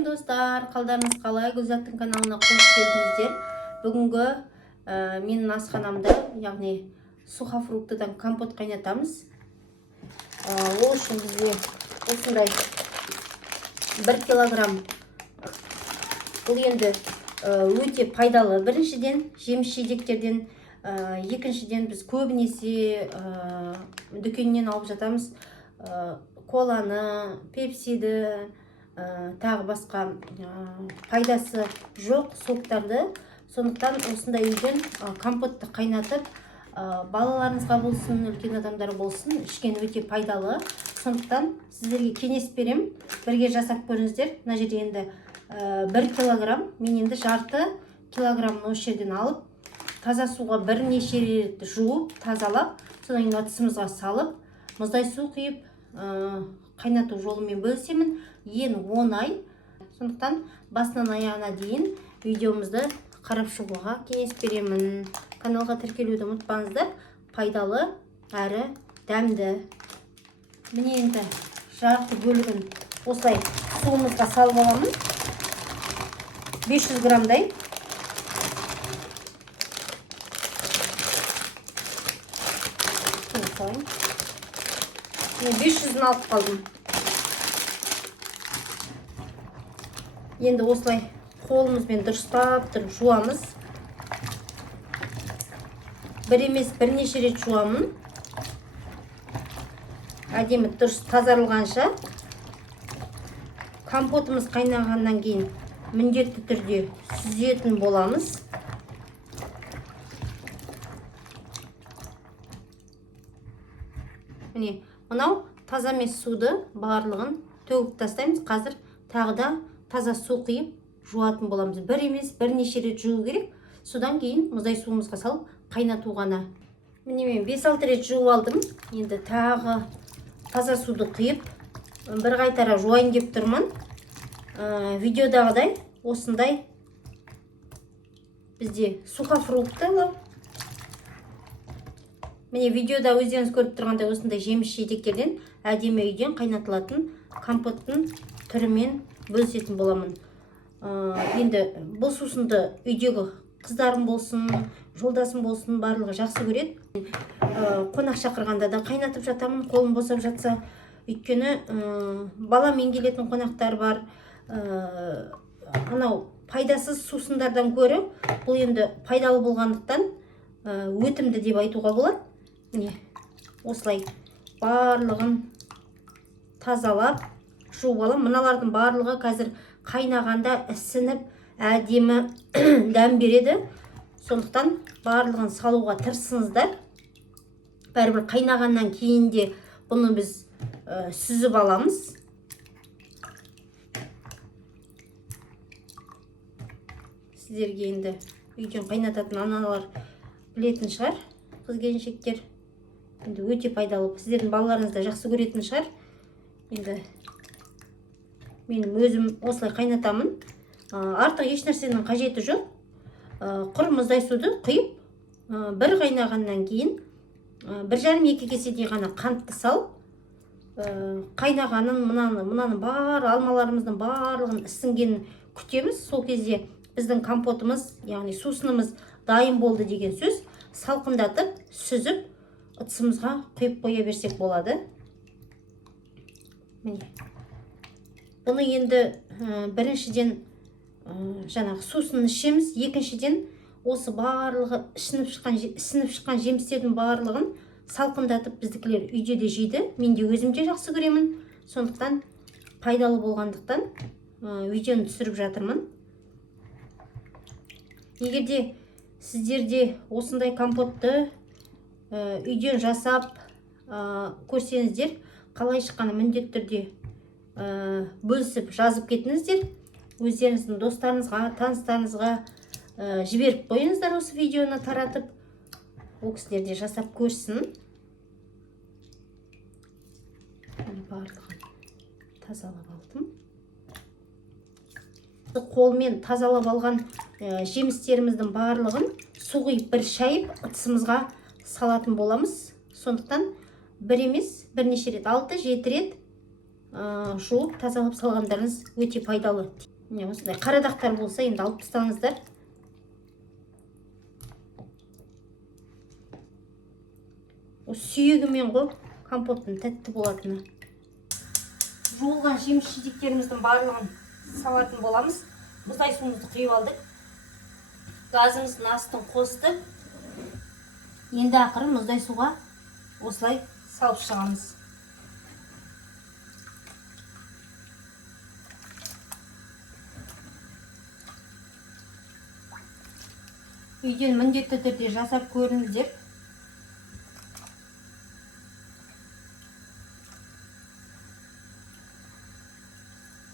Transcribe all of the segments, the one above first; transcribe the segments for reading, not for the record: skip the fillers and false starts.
Салайым достар, қалдарыңыз қалай? Гүлзаттың каналына қош келдіңіздер. Бүгінгі менің асханамда, яғни сухофруктыдан компот қайнатамыз. Ол үшін бізге осындай 1 килограмм. Бұл енді өте пайдалы. Біріншіден жеміс жидектерден, екіншіден біз көбінесе дүкеннен алып жатамыз коланы, пепсиді, тағы басқа пайдасы жоқ соктарды. Сондықтан осындай үйден компотты қайнатып, балаларыңызға болсын, үлкен адамдар болсын, ішкен өте пайдалы. Сондықтан сіздерге кеңес берем, бірге жасап көріңіздер. Мына жерде енді 1 килограмм, мен енді жарты килограммын осы жерден алып, таза суға бірнеше рет жуып, тазалап, содан кейін ыдысымызға салып, мұздай су құйып, қайнату жолымен бөлісемін. Ең оңай. Сондықтан басынан аяғына дейін видеомызды қарап шығуға кеңес беремін. Каналға тіркелуді ұмытпаңыздар. Пайдалы әрі дәмді. Міне енді жарты бөлігін осылай суымызға салып аламын. 500 граммдай. Мен 500-ін алып қалдым. Енді осылай қолымызбен дұрыстап тұрып жуамыз. Бір емес бірнеше рет жуамын. Әдемі дұрыс тазарылғанша. Компотымыз қайнағаннан кейін міндетті түрде сүзетін боламыз. Міне, мынау таза емес суды барлығын төгіп тастаймыз. Қазір тағы да таза су құйып жуатын боламыз. Бір емес бірнеше рет жуу керек. Содан кейін мұздай суымызға салып қайнату ғана. Міне мен 5-6 рет жуып алдым. Енді тағы таза суды құйып бір қайтара жуайын деп тұрмын. Видеодағыдай осындай бізде сухофруктылы. Міне видеода өздеріңіз көріп тұрғандай осындай жеміс жидектерден әдемі үйден қайнатылатын компоттың түрімен бөлісетін боламын. Енді бұл сусынды үйдегі қыздарым болсын, жолдасым болсын, барлығы жақсы көреді. Қонақ шақырғанда да қайнатып жатамын, қолым босап жатса. Өйткені баламен келетін қонақтар бар. Анау пайдасыз сусындардан көрі, бұл енді пайдалы болғандықтан өтімді деп айтуға болады. Міне, осылай барлығын тазалап жуып аламын. Мыналардың барлығы қазір қайнағанда ісініп, әдемі дәм береді. Сондықтан барлығын салуға тырысыңыздар. Бәрібір қайнағаннан кейін де бұны біз сүзіп аламыз. Сіздерге енді үйден қайнататын аналар білетін шығар, қыз-келіншектер. Енді өте пайдалы. Сіздердің балаларыңыз да жақсы көретін шығар. Енді менің өзім осылай қайнатамын. Артық еш нәрсенің қажеті жоқ. Құр мұздай суды құйып, бір қайнағаннан кейін 1,5-2 кеседей ғана қантты салып, қайнағанын, мынаның бар алмаларымыздың барлығын ісінгенін күтеміз. Сол кезде біздің компотымыз, яғни сусынымыз дайын болды деген сөз. Салқындатып, сүзіп, ыдысымызға құйып қоя берсек болады. Міне. Бұны енді біріншіден жаңағы сусын ішеміз, екіншіден осы барлығы ісініп шыққан жемістердің барлығын салқындатып біздікілер үйде де жейді. Мен де өзім де жақсы көремін. Сондықтан пайдалы болғандықтан видеоны түсіріп жатырмын. Егерде сіздерде осындай компотты үйден жасап көрсеңіздер, қалай шыққаны міндетті түрде бөлісіп жазып кетіңіздер. Өздеріңіздің достарыңызға, таныстарыңызға жіберіп қойыңыздар осы видеоны таратып. Ол кісілер де жасап көрсін. Барлығын тазалап алдым. Қолмен тазалап алған жемістеріміздің барлығын су құйып бір шайып ыдысымызға салатын боламыз. Сондықтан бір емес бірнеше рет, 6-7 рет жуып тазалап салғандарыңыз өте пайдалы. Міне осындай қара дақтар болса енді алып тастаңыздар. Сүйегімен ғой компоттың тәтті болатыны. Жуылған жеміс жидектеріміздің барлығын салатын боламыз. Мұздай суымызды құйып алдық. Газымыздың астын қостық. Енді ақырын мұздай суға осылай салып шығамыз. Үйден міндетті түрде жасап көріңіздер.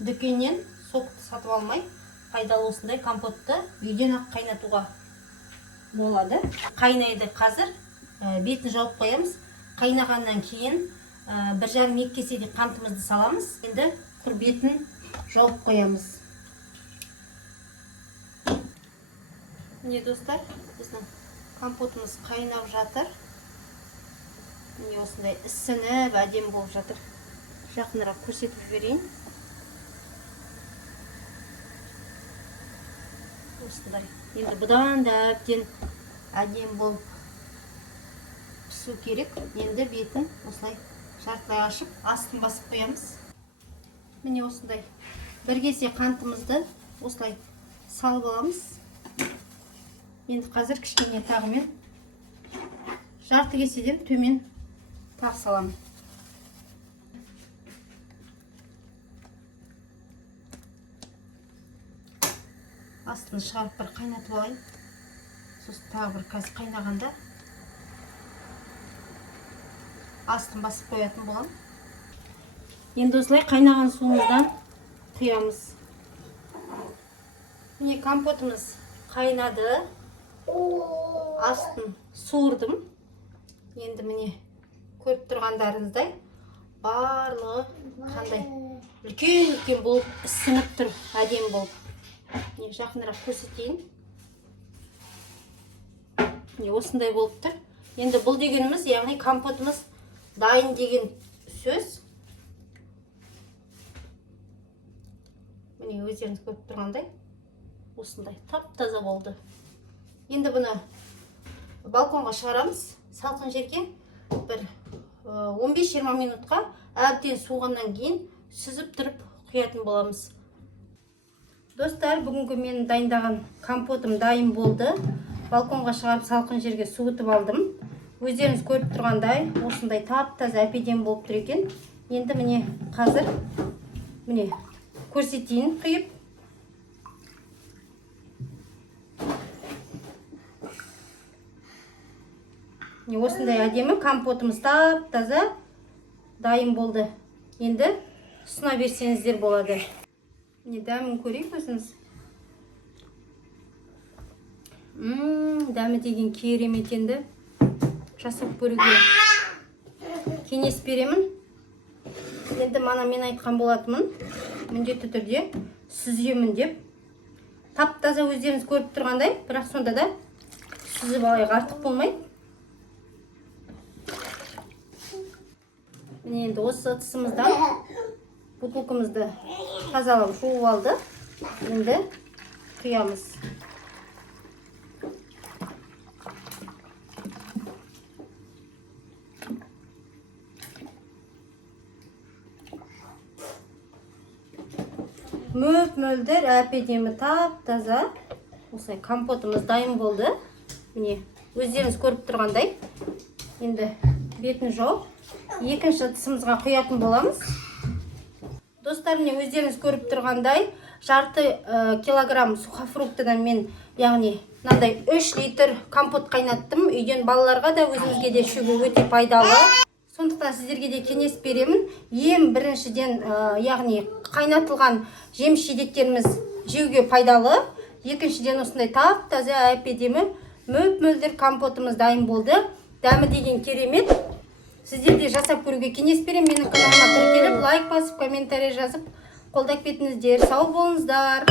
Дүкеннен сокты сатып алмай, пайдалы осындай компотты үйден ақ қайнатуға болады. Қайнайды қазір, бетін жауып қоямыз. Қайнағаннан кейін 1,5-2 кеседей қантымызды саламыз. Енді құр бетін жауып қоямыз. Міне достар, біздің компотымыз қайнап жатыр. Міне осындай ісініп әдемі болып жатыр. Жақынырақ көрсетіп жіберейін. Осындай. Енді бұдан да әбден әдемі болып пісу керек. Енді бетін осылай жартылай ашып, астын басып қоямыз. Міне осындай. 1 кесе қантымызды осылай салып аламыз. Енді қазір кішкене тағымен жарты кеседен төмен тағы саламын. Астын шығарып бір қайнатып алайын. Сосын тағы бір каз қайнағанда астын басып қоятын болам. Енді осылай қайнаған суымыздан құямыз. Міне компотымыз қайнады. Астын суырдым. Енді міне көріп тұрғандарыңыздай барлығы қандай үлкен болып ісініп тұр, әдемі болып. Міне жақынырақ көрсетейін. Міне осындай болып тұр. Енді бұл дегеніміз, яғни компотымыз дайын деген сөз. Міне өздеріңіз көріп тұрғандай осындай тап-таза болды. Енді бұны балконға шығарамыз, салқын жерге бір 15-20 минутқа әбден суығаннан кейін сүзіп тұрып құятын боламыз. Достар, бүгінгі мен дайындаған компотым дайын болды. Балконға шығарып салқын жерге суытып алдым. Өздеріңіз көріп тұрғандай осындай тап-таза әпеден болып тұр екен. Енді міне қазір міне көрсетейін құйып. Осындай әдемі компотымыз тап-таза дайын болды. Енді ұсына берсеңіздер болады. Міне дәмін көрейік өзіңіз. Дәмі деген керемет. Енді жасап көруге кеңес беремін. Енді мана мен айтқан болатынмын, міндетті түрде сүземін деп. Тап-таза өздеріңіз көріп тұрғандай, бірақ сонда да сүзіп алайық, артық болмайды. Міне енді осы ыдысымыздан бутылкамызды тазалап жуып алды. Енді құямыз. Мөп-мөлдір әп-әдемі тап-таза осылай компотымыз дайын болды. Міне өздеріңіз көріп тұрғандай. Енді бетін жауып екінші ыдысымызға құятын боламыз. Достар, міне өздеріңіз көріп тұрғандай жарты килограмм сухофруктыдан мен, яғни мынандай 3 литр компот қайнаттым. Үйден балаларға да өзімізге де ішуге өте пайдалы. Сондықтан сіздерге де кеңес беремін. Ең біріншіден, яғни қайнатылған жеміс жидектеріміз жеуге пайдалы. Екіншіден осындай тап-таза әп-әдемі мөп-мөлдір компотымыз дайын болды. Дәмі деген керемет. Сіздер де жасап көруге кеңес беремін. Менің каналыма тіркеліп, лайк басып, комментарий жазып қолдап кетіңіздер. Сау болыңыздар.